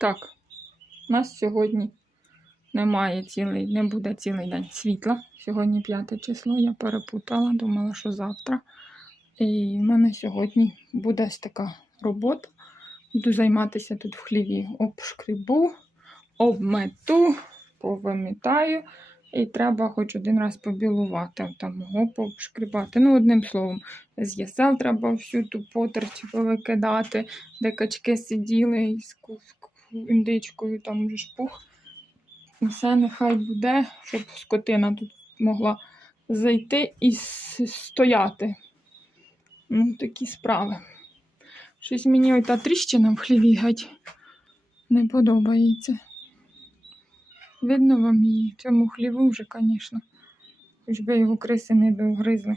Так, у нас сьогодні немає цілий, не буде цілий день світла. Сьогодні 5 число, я перепутала, думала, що завтра. І в мене сьогодні буде ось така робота. Буду займатися тут в хліві. Обшкрібу, обмету, повимітаю. І треба хоч один раз побілувати, там його пообшкрібати. Ну, одним словом, з ясел треба всю ту потерть повикидати, де качки сиділи ку- індичкою, там вже ж пух. Все нехай буде, щоб скотина тут могла зайти і стояти. Ну, такі справи. Щось мені ота тріщина в хліві геть не подобається. Видно вам її цьому хліву вже, звісно. Хоч би його криси не догризли.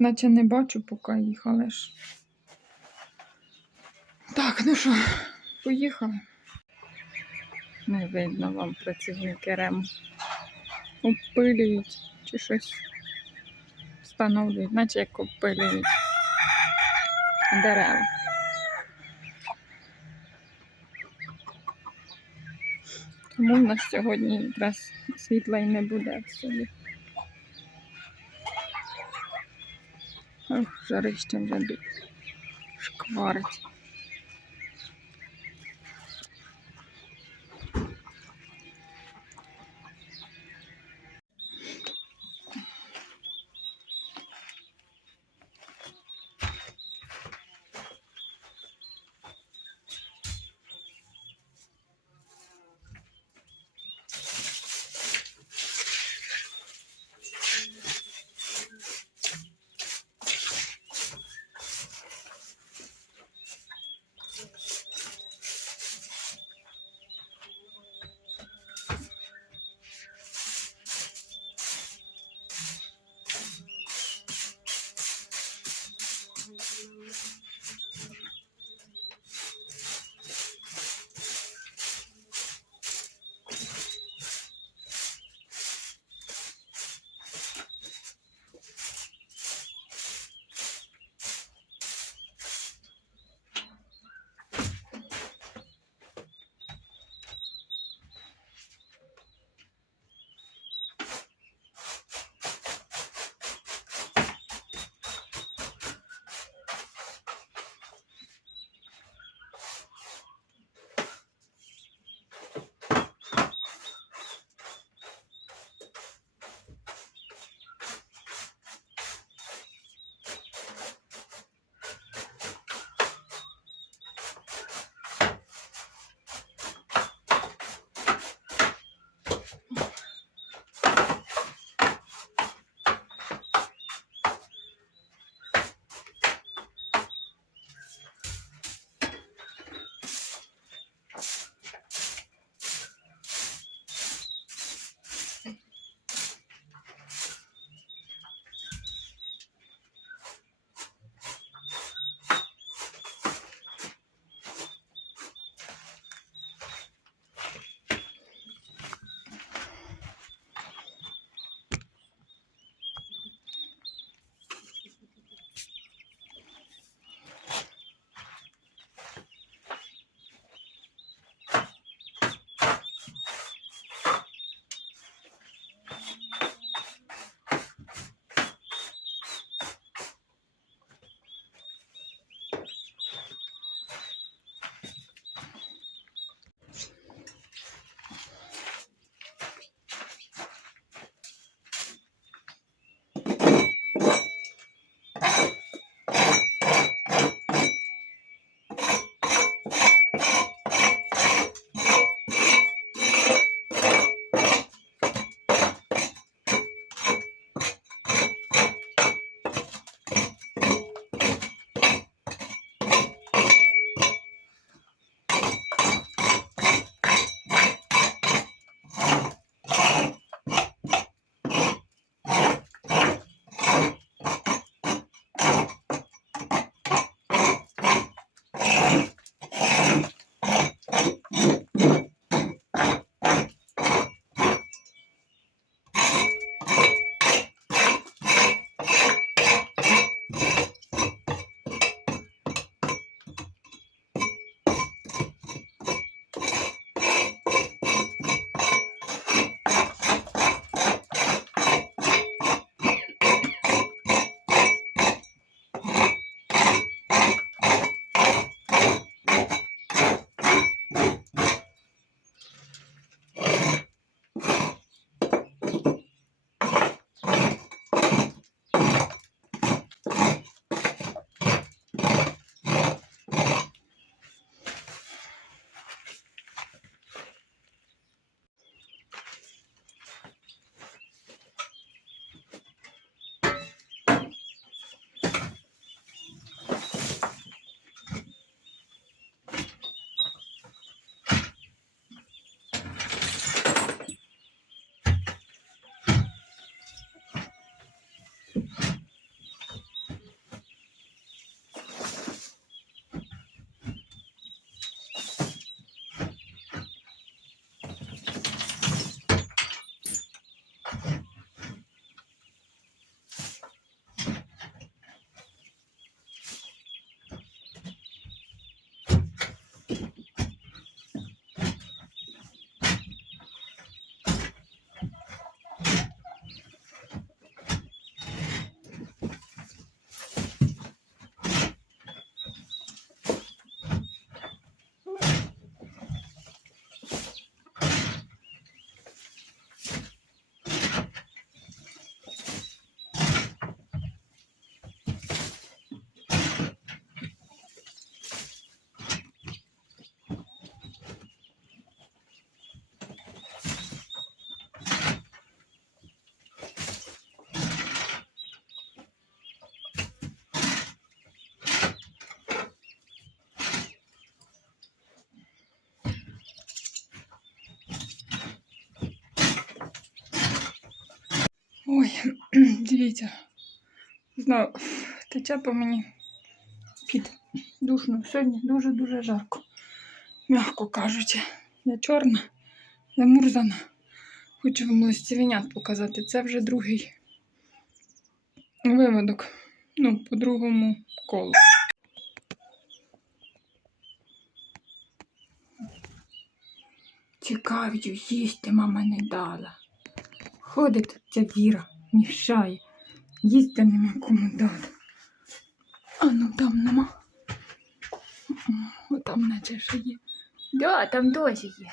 Наче не бачу, поки їх, але ж. Так, ну що, поїхали. Не видно вам працівники рему. Обпилюють чи щось встановлюють, наче як обпилюють дерева. Тому в нас сьогодні якраз світла і не буде в собі. Ох, жарище вже шкварить. you Ой, дивіться. Знову тече по мені під душно. Сьогодні дуже-дуже жарко. Мягко кажучи. Я чорна, замурзана. Хочу вам листівенят показати. Це вже другий виводок. Ну, по другому колу. Цікавлю, їсти мама не дала. Ходить тут ця віра, мішає. Їсти нема кому дати. А ну там нема. О, там наче ще є. Да, там досі є.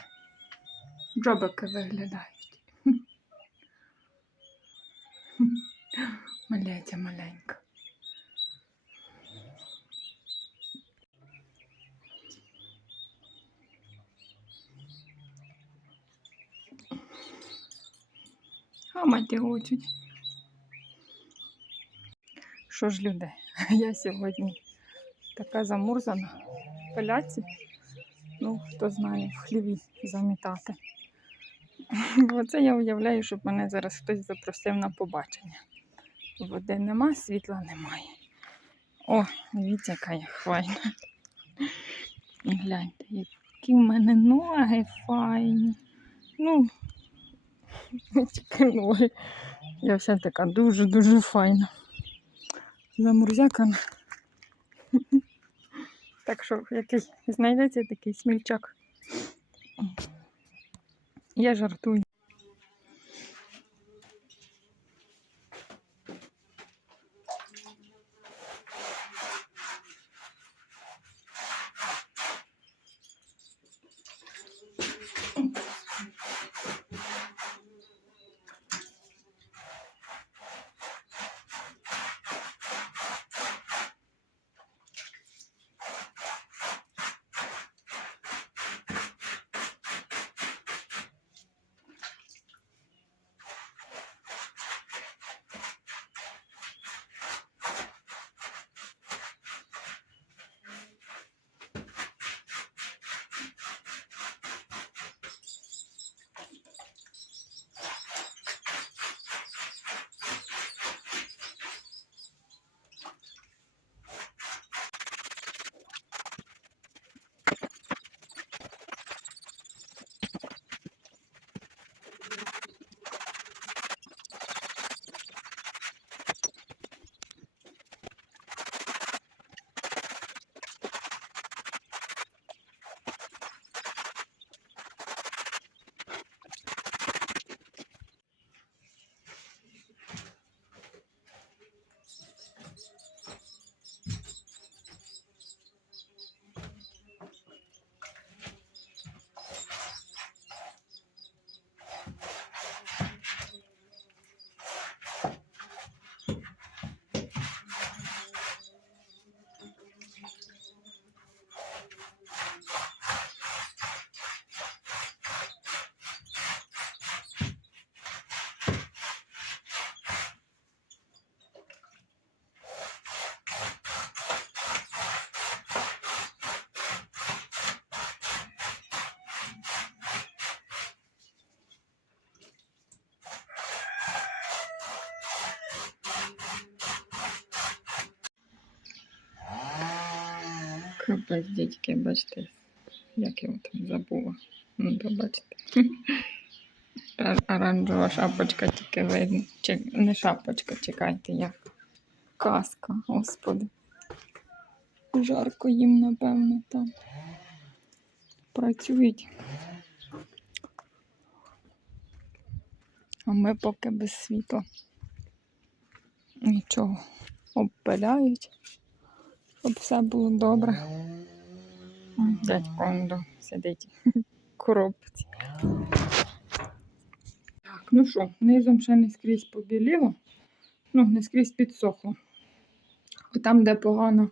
Джобики виглядають. Маляця маленька. А мати хочуть. Що ж, люди, я сьогодні така замурзана в пиляці. Ну, хто знає, в хліві замітати. Оце я уявляю, щоб мене зараз хтось запросив на побачення. Води нема, світла немає. О, дивіться, яка я файна. Гляньте, які в мене ноги файні. Ну, тільки ноги. Я вся така дуже-дуже файна. Замурзякана. Так що, якийсь знайдеться такий смільчак. Я жартую. Капець, дядьки, бачите, як я його там забула. Ну, то бачите. Оранжева шапочка тільки видно. Чи не шапочка, чекайте, як. Каска, господи. Жарко їм, напевно, там. Працюють. А ми поки без світла. Нічого. Обпиляють, щоб все було добре. М, Дядько он сидить в коробці. Так, ну що, низом ще не скрізь побіліло, ну, не скрізь підсохло. От Там, де погано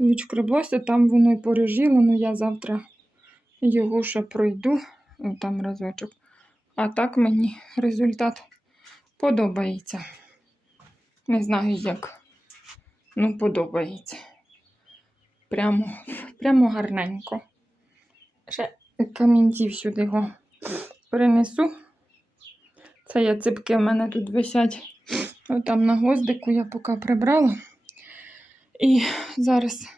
відшкреблося, там воно і порежіло, ну я завтра його ще пройду, там разочок. А так мені результат подобається. Не знаю як. Ну, подобається. Прямо, прямо гарненько. Ще камінців сюди його принесу. Це я ципки в мене тут висять От там на гвоздику я поки прибрала. І зараз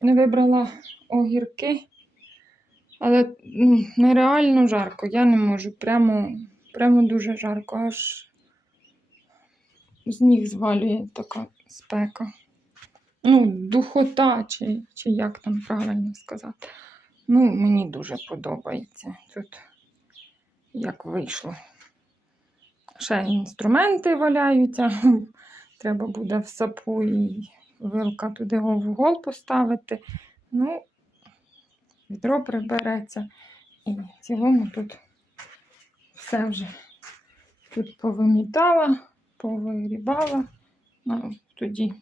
не вибрала огірки, але ну, нереально жарко. Я не можу. Прямо, прямо дуже жарко, аж з ніг звалює така спека. Ну, духота, чи, чи як там правильно сказати. Ну, мені дуже подобається тут, як вийшло. Ще інструменти валяються. Треба буде в сапу і вилка туди в угол поставити. Ну, відро прибереться. І в цілому тут все вже тут повимітала, повирібала. Ну, тоді.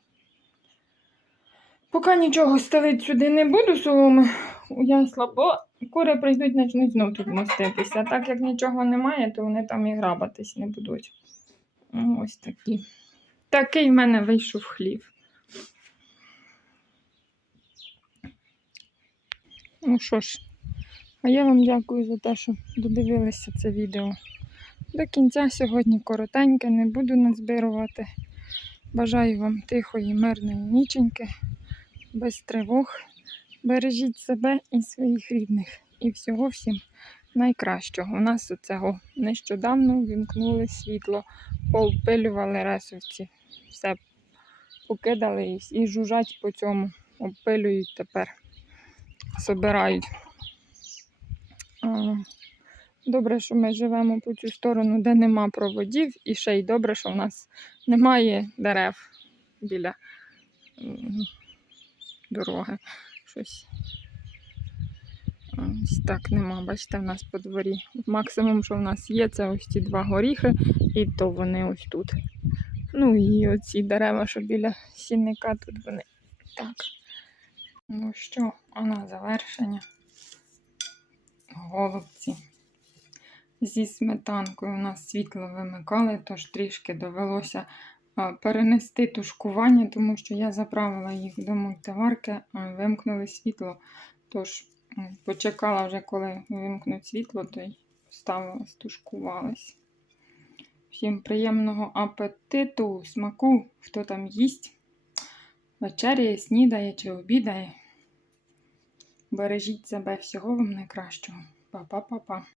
Поки нічого ставити сюди не буду, соломи у ясла, бо кури прийдуть, почнуть знов тут моститися. А так як нічого немає, то вони там і грабатись не будуть. Ну, Ось такі. Такий в мене вийшов хлів. Ну що ж, а я вам дякую за те, що додивилися це відео. До кінця сьогодні коротеньке, не буду назбирувати. Бажаю вам тихої, мирної ніченьки, без тривог. Бережіть себе і своїх рідних. І всього всім найкращого. У нас оцього нещодавно вімкнули світло, поопилювали ресурці. Все покидали і, жужжать по цьому, обпилюють тепер, собирають. Добре, що ми живемо по цю сторону, де нема проводів, і ще й добре, що в нас немає дерев біля дороги. Щось. Ось так нема, бачите, в нас по дворі. Максимум, що в нас є, це ось ці два горіхи, і то вони ось тут. Ну і оці дерева, що біля сінника, тут вони так. Ну що, а на завершення голубці. Зі сметанкою у нас світло вимикали, тож трішки довелося перенести тушкування, тому що я заправила їх до мультиварки, вимкнули світло. Тож почекала вже, коли вимкнуть світло, то й ставила, стушкувалась. Всім приємного апетиту, смаку, хто там їсть, вечеряє, снідає чи обідає. Бережіть себе всього вам найкращого. Па-па-па-па.